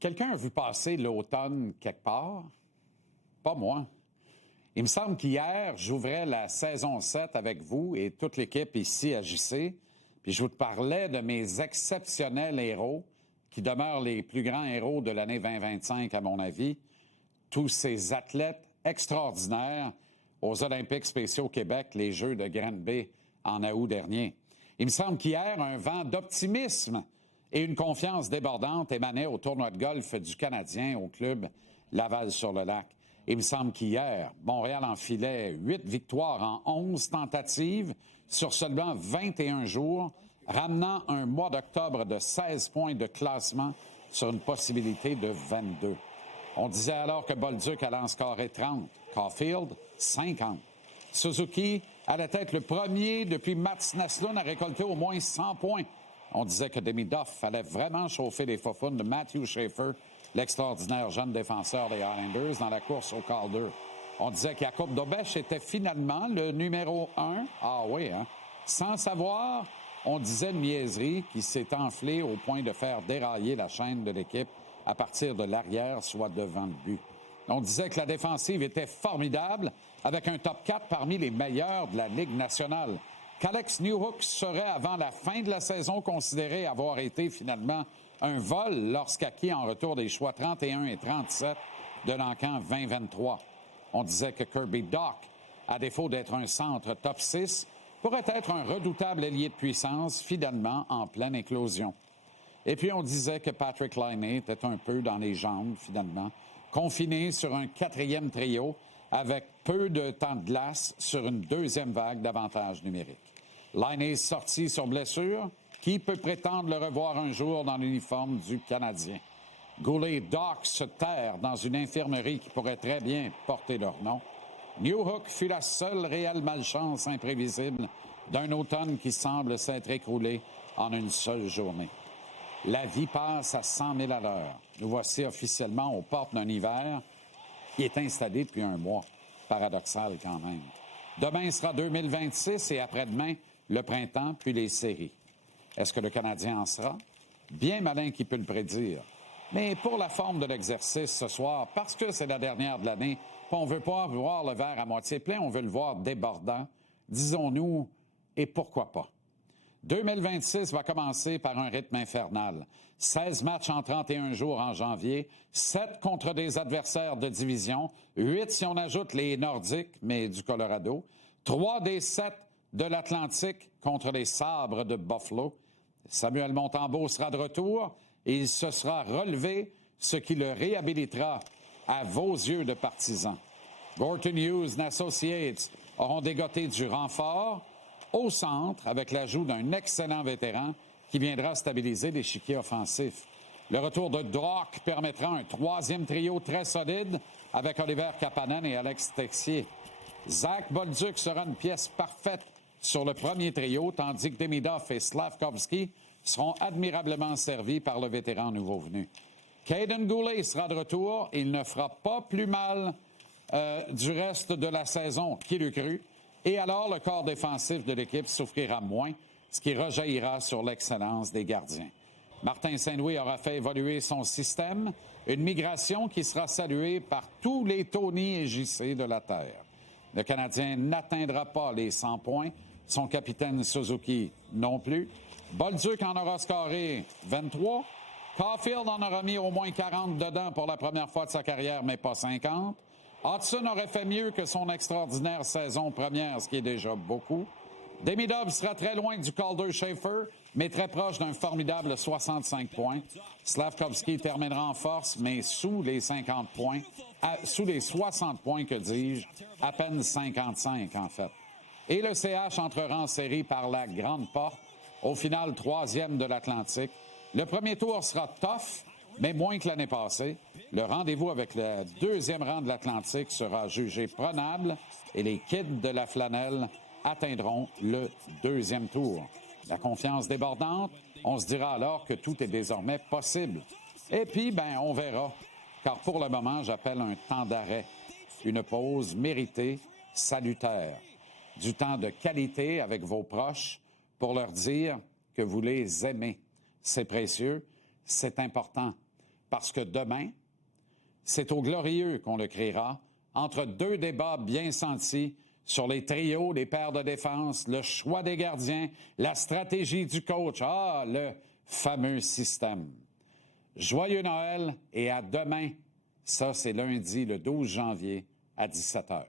Quelqu'un a vu passer l'automne quelque part? Pas moi. Il me semble qu'hier, j'ouvrais la saison 7 avec vous et toute l'équipe ici à JC, puis je vous parlais de mes exceptionnels héros, qui demeurent les plus grands héros de l'année 2025 à mon avis, tous ces athlètes extraordinaires aux Olympiques spéciaux Québec, les Jeux de Granby en août dernier. Il me semble qu'hier, un vent d'optimisme et une confiance débordante émanaient au tournoi de golf du Canadien au club Laval-sur-le-Lac. Il me semble qu'hier, Montréal enfilait 8 victoires en 11 tentatives sur seulement 21 jours, ramenant un mois d'octobre de 16 points de classement sur une possibilité de 22. On disait alors que Bolduc allait en scorer 30, Caulfield 50. Suzuki allait être le premier depuis Mats Naslund à récolter au moins 100 points. On disait que Demidov allait vraiment chauffer les faufounes de Matthew Schaefer, l'extraordinaire jeune défenseur des Islanders, dans la course au Calder. On disait que Jakub Dobeš était finalement le numéro 1. Ah oui, hein? Sans savoir, on disait une niaiserie qui s'est enflée au point de faire dérailler la chaîne de l'équipe à partir de l'arrière, soit devant le but. On disait que la défensive était formidable, avec un top 4 parmi les meilleurs de la Ligue nationale. Qu'Alex Newhook serait, avant la fin de la saison, considéré avoir été finalement un vol lorsqu'acquis en retour des choix 31 et 37 de l'encan 2023. On disait que Kirby Dach, à défaut d'être un centre top 6, pourrait être un redoutable ailier de puissance, fidèlement en pleine éclosion. Et puis on disait que Patrick Laine était un peu dans les jambes, finalement, confiné sur un 4e trio avec peu de temps de glace sur une 2e vague d'avantage numérique. Laine est sorti sur blessure. Qui peut prétendre le revoir un jour dans l'uniforme du Canadien? Goulet et Dach se terrent dans une infirmerie qui pourrait très bien porter leur nom. Newhook fut la seule réelle malchance imprévisible d'un automne qui semble s'être écroulé en une seule journée. La vie passe à 100 000 à l'heure. Nous voici officiellement aux portes d'un hiver qui est installé depuis un mois. Paradoxal quand même. Demain sera 2026 et après-demain, le printemps puis les séries. Est-ce que le Canadien en sera? Bien malin qui peut le prédire. Mais pour la forme de l'exercice ce soir, parce que c'est la dernière de l'année, on ne veut pas voir le verre à moitié plein, on veut le voir débordant, disons-nous, et pourquoi pas? 2026 va commencer par un rythme infernal. 16 matchs en 31 jours en janvier, 7 contre des adversaires de division, 8 si on ajoute les Nordiques, mais du Colorado, 3 des 7 de l'Atlantique contre les Sabres de Buffalo. Samuel Montembeault sera de retour et il se sera relevé, ce qui le réhabilitera à vos yeux de partisans. Gorton Hughes and Associates auront dégoté du renfort au centre avec l'ajout d'un excellent vétéran qui viendra stabiliser l'échiquier offensif. Le retour de Dach permettra un 3e trio très solide avec Oliver Kapanen et Alex Texier. Zach Bolduc sera une pièce parfaite sur le premier trio, tandis que Demidov et Slavkovski seront admirablement servis par le vétéran nouveau venu. Caden Goulet sera de retour. Il ne fera pas plus mal du reste de la saison qu'il eût cru. Et alors, le corps défensif de l'équipe souffrira moins, ce qui rejaillira sur l'excellence des gardiens. Martin Saint-Louis aura fait évoluer son système, une migration qui sera saluée par tous les Tony et JC de la Terre. Le Canadien n'atteindra pas les 100 points, son capitaine Suzuki non plus. Bolduc en aura scoré 23. Caulfield en aura mis au moins 40 dedans pour la première fois de sa carrière, mais pas 50. Hudson aurait fait mieux que son extraordinaire saison première, ce qui est déjà beaucoup. Demidov sera très loin du Calder Schaefer, mais très proche d'un formidable 65 points. Slavkovski terminera en force, mais sous les 50 points, sous les 60 points, que dis-je, à peine 55 en fait. Et le CH entrera en série par la grande porte, au final 3e de l'Atlantique. Le premier tour sera tough, mais moins que l'année passée. Le rendez-vous avec le 2e rang de l'Atlantique sera jugé prenable et les Kids de la Flanelle atteindront le 2e tour. La confiance débordante, on se dira alors que tout est désormais possible. Et puis, on verra, car pour le moment, j'appelle un temps d'arrêt, une pause méritée, salutaire, du temps de qualité avec vos proches pour leur dire que vous les aimez. C'est précieux, c'est important. parce que demain, c'est au Glorieux qu'on le créera, entre deux débats bien sentis sur les trios des paires de défense, le choix des gardiens, la stratégie du coach, le fameux système. Joyeux Noël et à demain. Ça, c'est lundi, le 12 janvier, à 17h.